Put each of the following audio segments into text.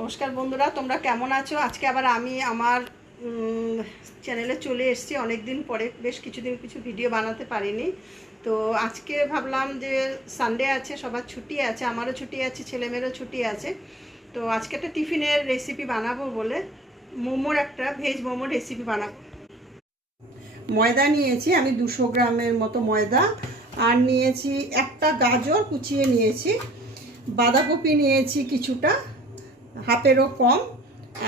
নমস্কার বন্ধুরা, তোমরা কেমন আছো? আজকে আবার আমি আমার চ্যানেলে চলে এসেছি। অনেক দিন পরে, বেশ কিছুদিন কিছু ভিডিও বানাতে পারিনি। তো আজকে ভাবলাম যে সানডে আছে, সবার ছুটি আছে, আমারও ছুটি আছে, ছেলেমেয়েরও ছুটি আছে। তো আজকে একটা টিফিনের রেসিপি বানাবো বলে মোমোর একটা ভেজ মোমোর রেসিপি বানাবো। ময়দা নিয়েছি আমি 200 গ্রামের মতো ময়দা, আর নিয়েছি একটা গাজর কুচিয়ে নিয়েছি, বাঁধাকপি নিয়েছি কিছুটা, হাফেরও কম।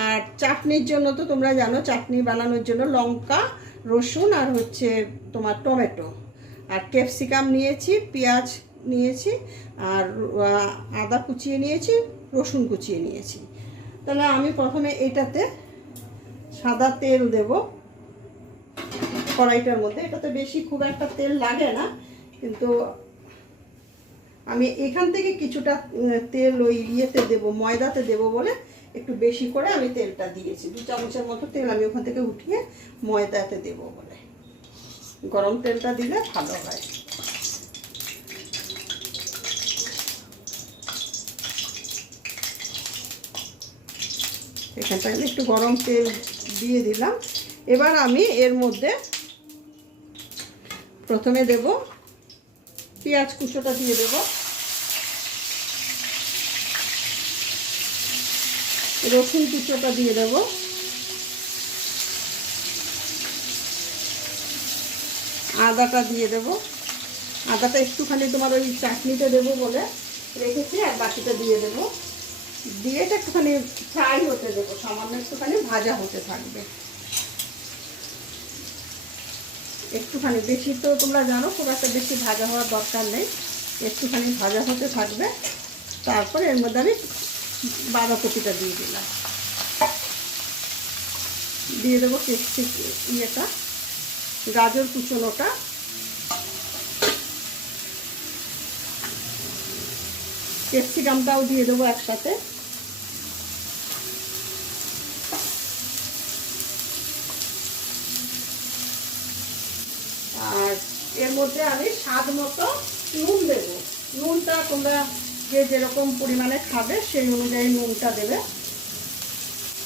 আর চাটনির জন্য তো তোমরা জানো, চাটনি বানানোর জন্য লঙ্কা, রসুন আর হচ্ছে তোমার টমেটো, আর ক্যাপসিকাম নিয়েছি, পেঁয়াজ নিয়েছি, আর আদা কুচিয়ে নিয়েছি, রসুন কুচিয়ে নিয়েছি। তাহলে আমি প্রথমে এটাতে সাদা তেল দেব কড়াইটার মধ্যে। এটাতে বেশি খুব একটা তেল লাগে না, কিন্তু আমি এখান থেকে কিছুটা তেল ওই ইয়েতে দেবো, ময়দাতে দেবো বলে একটু বেশি করে আমি তেলটা দিয়েছি। 2 চামচের মতো তেল আমি ওখান থেকে উঠিয়ে ময়দাতে দেবো বলে। গরম তেলটা দিলে ভালো হয়। এখানটা আমি একটু গরম তেল দিয়ে দিলাম। এবার আমি এর মধ্যে প্রথমে দেব পেঁয়াজ কুচোটা দিয়ে দেবো, রসুন কুচোটা দিয়ে দেবো, আদাটা দিয়ে দেবো। আদাটা একটুখানি তোমার ওই চাটনিতে দেবো বলে রেখেছি, আর বাকিটা দিয়ে দেবো। দিয়ে এটা একটুখানি ফ্রাই হতে দেবো, সামান্য একটুখানি ভাজা হতে থাকবে। একটুখানি, বেশি তো তোমরা জানো খুব একটা বেশি ভাজা হওয়ার দরকার নেই, একটুখানি ভাজা হতে থাকবে। তারপর এর মধ্যে আমি বাঁধাকপিটা দিয়ে দিলাম, দিয়ে দেবো ইয়েটা, গাজর কুচোনোটা, ক্যাপসিকামটাও দিয়ে দেবো একসাথে। আর এর মধ্যে আমি স্বাদ মতো নুন দেব। নুনটা তোমরা যে যেরকম পরিমাণে খাবে সেই অনুযায়ী নুনটা দেবে।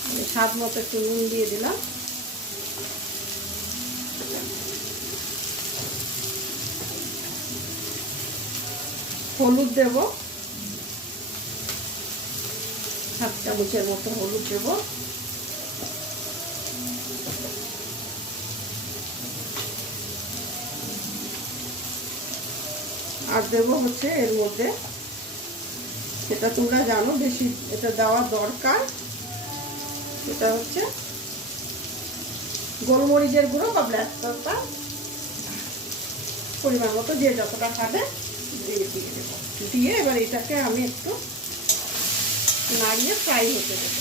আমি স্বাদ মতো একটু নুন দিয়ে দিলাম। হলুদ দেব, 1/2 চামচের মতো হলুদ দেব। আর দেবো হচ্ছে এর মধ্যে, সেটা তোমরা জানো বেশি এটা দেওয়া দরকার, এটা হচ্ছে গোলমরিচের গুঁড়ো বা ব্ল্যাক পেপার, পরিমাণ মতো যে যতটা খাবে দিয়ে দেবো। দিয়ে এবার এটাকে আমি একটু নাড়িয়ে ফ্রাই হতে দেবো।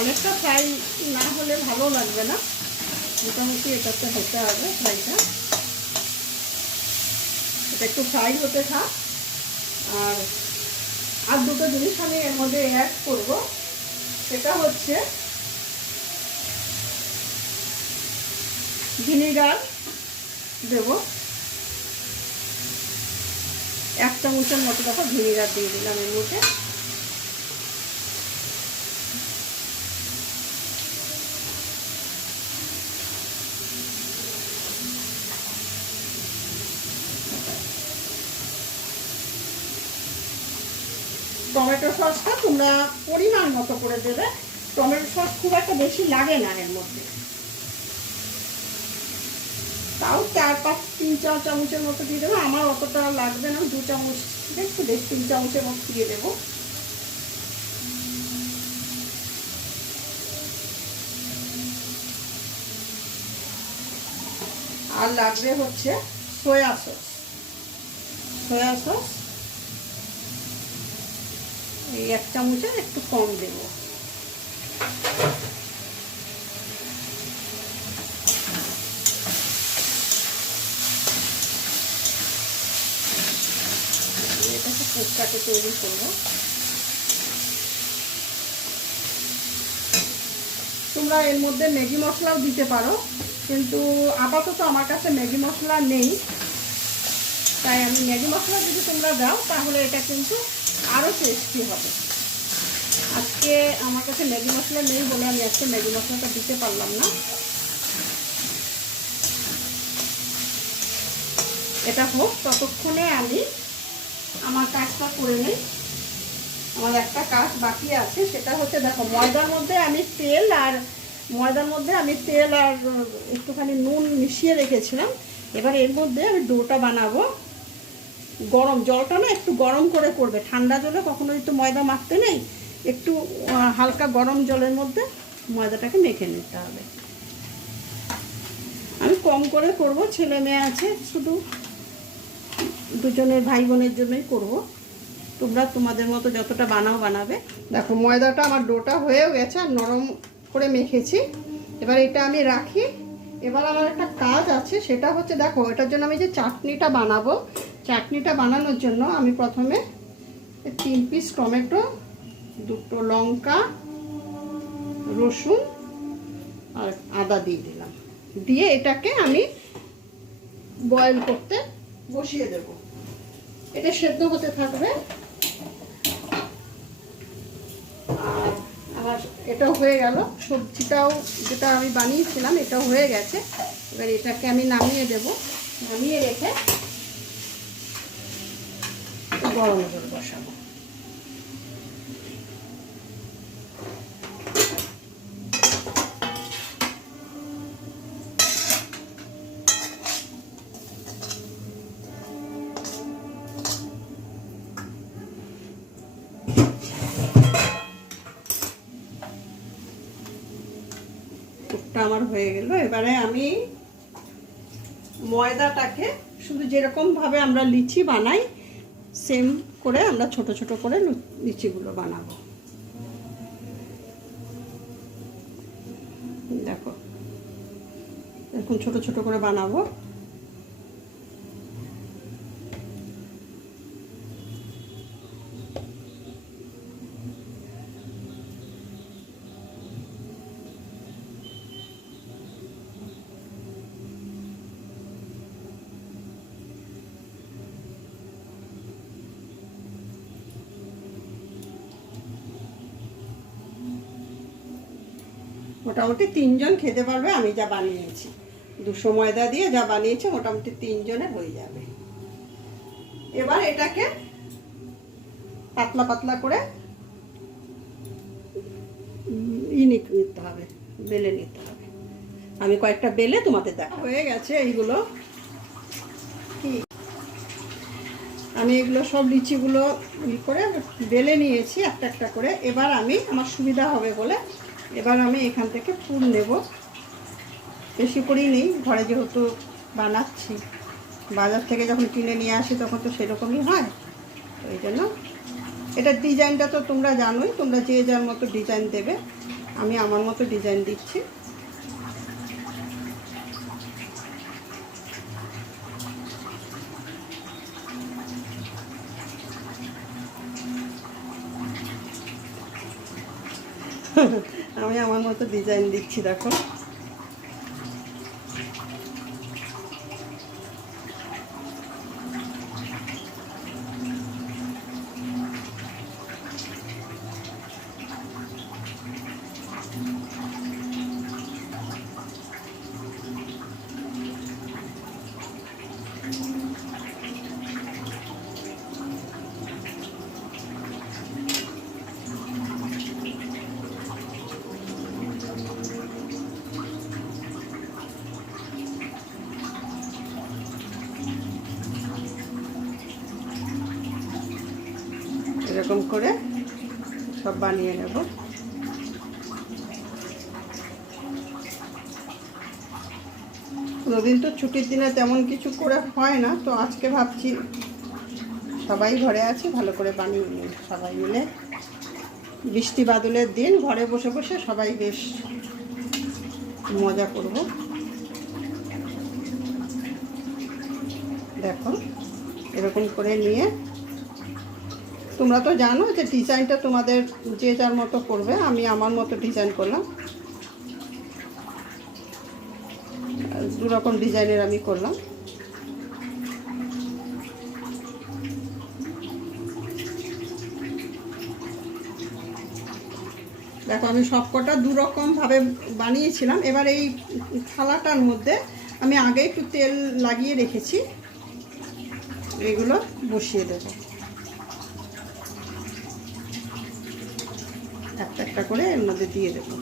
অনেকটা ফ্রাই না হলে ভালো লাগবে না, মোটামুটি এটাতে হতে হবে ফ্রাইটা। এটা একটু ফ্রাই হতে থাক। আর দুটো জিনিস আমি এর মধ্যে অ্যাড করব, সেটা হচ্ছে ভিনিগার দেব। 1 চামচের মতো দেখো ভিনিগার দিয়ে দিলাম এর মধ্যে। টমেটো সসটা তোমরা পরিমাণ মতো করে দেবে। টমেটো সস খুব একটা বেশি লাগে না এর মধ্যে, তাও 4-5-3-4 চামচের মতো দিয়ে দেবো। আমার অতটা লাগবে না, 2 চামচ একটু বেশ, 3 চামচের মতো দিয়ে দেবো। আর লাগবে হচ্ছে সয়া সস। সয়া সস এই 1 চামচের একটু কম দেবো। এটাকে ফুচকাকে তৈরি করবো। তোমরা এর মধ্যে ম্যাগি মশলাও দিতে পারো, কিন্তু আপাতত আমার কাছে ম্যাগি মশলা নেই, তাই আমি ম্যাগি মশলা যদি তোমরা দাও তাহলে এটা কিন্তু আরও টেস্টি হবে। আজকে আমার কাছে ম্যাগি মশলা নেই বলে আমি আজকে ম্যাগি মশলাটা দিতে পারলাম না। এটা হোক, ততক্ষণে আমি আমার কাজটা করে নিই। আমার একটা কাজ বাকি আছে, সেটা হচ্ছে দেখো ময়দার মধ্যে আমি তেল আর একটুখানি নুন মিশিয়ে রেখেছিলাম। এবার এর মধ্যে আমি ডোটা বানাবো। গরম জলটা না একটু গরম করে করবে, ঠান্ডা জলে কখনোই তো ময়দা মাখতে নেই, একটু হালকা গরম জলের মধ্যে ময়দাটাকে মেখে নিতে হবে। আমি কম করে করব, ছেলে মেয়ে আছে, শুধু দুজনের ভাই বোনের জন্যই করব। তোমরা তোমাদের মতো যতটা বানাবে। দেখো ময়দাটা আমার ডোটা হয়েও গেছে আর নরম করে মেখেছি। এবার এটা আমি রাখি। এবার আমার একটা কাজ আছে, সেটা হচ্ছে দেখো এটার জন্য আমি যে চাটনিটা বানাবো, চাটনিটা বানানোর জন্য আমি প্রথমে 3 পিস টমেটো, 2টো লঙ্কা, রসুন আর আদা দিয়ে দিলাম। দিয়ে এটাকে আমি বয়েল করতে বসিয়ে দেব। এটা সেদ্ধ হতে থাকবে। আর আমার এটাও হয়ে গেল, সবজিটাও যেটা আমি বানিয়েছিলাম এটাও হয়ে গেছে। এবার এটাকে আমি নামিয়ে দেব, নামিয়ে রেখে গরম জল বসাবো। আমার হয়ে গেল। এবারে আমি ময়দাটাকে শুধু যেরকম ভাবে আমরা লিচি বানাই সেম করে আমরা ছোট ছোট করে লিচিগুলো বানাবো। দেখো এরকম ছোট ছোট করে বানাবো। মোটামুটি 3 জন খেতে পারবে আমি যা বানিয়েছি, 200 ময়দা দিয়ে যা বানিয়েছি মোটামুটি 3 জনের হয়ে যাবে। এবার এটাকে পাতলা পাতলা করে নিতে হবে, বেলে নিতে হবে। আমি কয়েকটা বেলে তোমাদের দেখা হয়ে গেছে। এইগুলো কি আমি এগুলো সব লিচিগুলো করে বেলে নিয়েছি একটা একটা করে। এবার আমি আমার সুবিধা হবে বলে এবার আমি এখান থেকে ফুল নেব। বেশি করেই নেই, ঘরে যেহেতু বানাচ্ছি, বাজার থেকে যখন কিনে নিয়ে আসি তখন তো সেরকমই হয়। ওই জন্য এটার ডিজাইনটা তো তোমরা জানোই, তোমরা যে যার মতো ডিজাইন দেবে, আমি আমার মতো ডিজাইন দিচ্ছি। আমি আমার মতো ডিজাইন দিচ্ছি। দেখো এরকম করে সব বানিয়ে নেব। কোনোদিন তো ছুটির দিনে তেমন কিছু করে হয় না, তো আজকে ভাবছি সবাই ঘরে আছে, ভালো করে বানিয়ে নিই সবাই মিলে। বৃষ্টি বাদলের দিন ঘরে বসে বসে সবাই বেশ মজা করব। দেখো এরকম করে নিয়ে, তোমরা তো জানো যে ডিজাইনটা তোমাদের যে যার মতো করবে, আমি আমার মতো ডিজাইন করলাম। দু রকম ডিজাইনের আমি করলাম। দেখো আমি সবকটা দু রকমভাবে বানিয়েছিলাম। এবার এই থালাটার মধ্যে আমি আগে একটু তেল লাগিয়ে রেখেছি, এগুলো বসিয়ে দেবো একটা একটা করে, এর মধ্যে দিয়ে দেবো।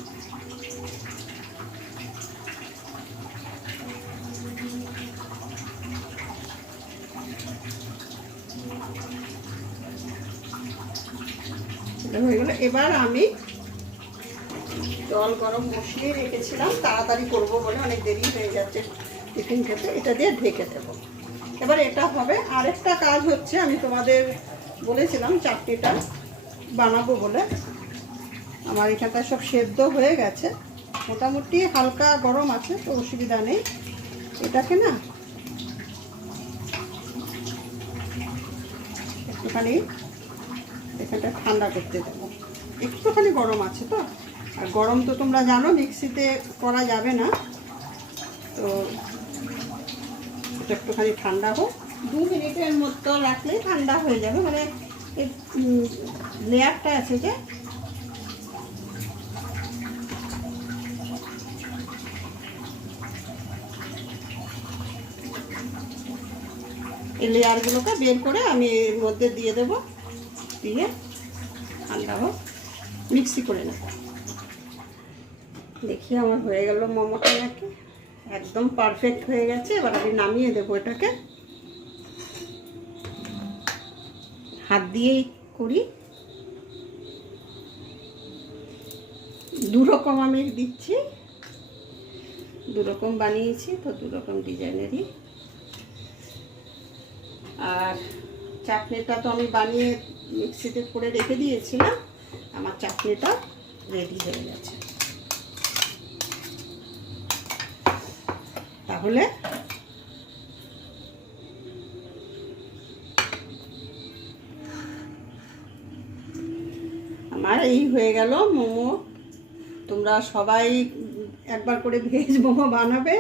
হয়ে গেলো। এবার আমি জল গরম বসিয়ে রেখেছিলাম, তাড়াতাড়ি করবো বলে, অনেক দেরি হয়ে যাচ্ছে টিফিন খেতে, এটা দিয়ে ঢেকে দেবো। এবার এটা হবে। আরেকটা কাজ হচ্ছে, আমি তোমাদের বলেছিলাম চাটনিটা বানাবো বলে, আমার এখানটা সব সেদ্ধ হয়ে গেছে, মোটামুটি হালকা গরম আছে, তো অসুবিধা নেই। এটাকে না একটুখানি এখানটা ঠান্ডা করতে দেবো, একটুখানি গরম আছে তো। আর গরম তো তোমরা জানো মিক্সিতে করা যাবে না, তো এটা একটুখানি ঠান্ডা হোক, 2 মিনিটের মতো রাখলেই ঠান্ডা হয়ে যাবে। মানে এই লেয়ারটা আছে যে, এই লেয়ারগুলোকে বের করে আমি এর মধ্যে দিয়ে দেবো, দিয়ে ঠান্ডা হোক, মিক্সি করে নেব। দেখি আমার হয়ে গেল মোমোটা, নাকি একদম পারফেক্ট হয়ে গেছে। এবার আমি নামিয়ে দেবো এটাকে, হাত দিয়েই করি। দু রকম আমি দিচ্ছি, দু রকম বানিয়েছি তো, দু রকম ডিজাইনেরই। আর চাটনিটা তো আমি বানিয়ে মিক্সিতে করে রেখে দিয়েছিলাম, আমার চাটনিটা রেডি হয়ে গেছে। তাহলে আমার এই হয়ে গেল মোমো। তোমরা সবাই একবার করে ভেজ মোমো বানাবে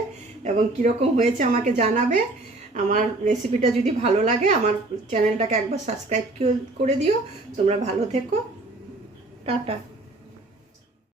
এবং কীরকম হয়েছে আমাকে জানাবে। আমার রেসিপিটা যদি ভালো লাগে আমার চ্যানেলটাকে একবার সাবস্ক্রাইব করে দিও। তোমরা ভালো থেকো, টাটা।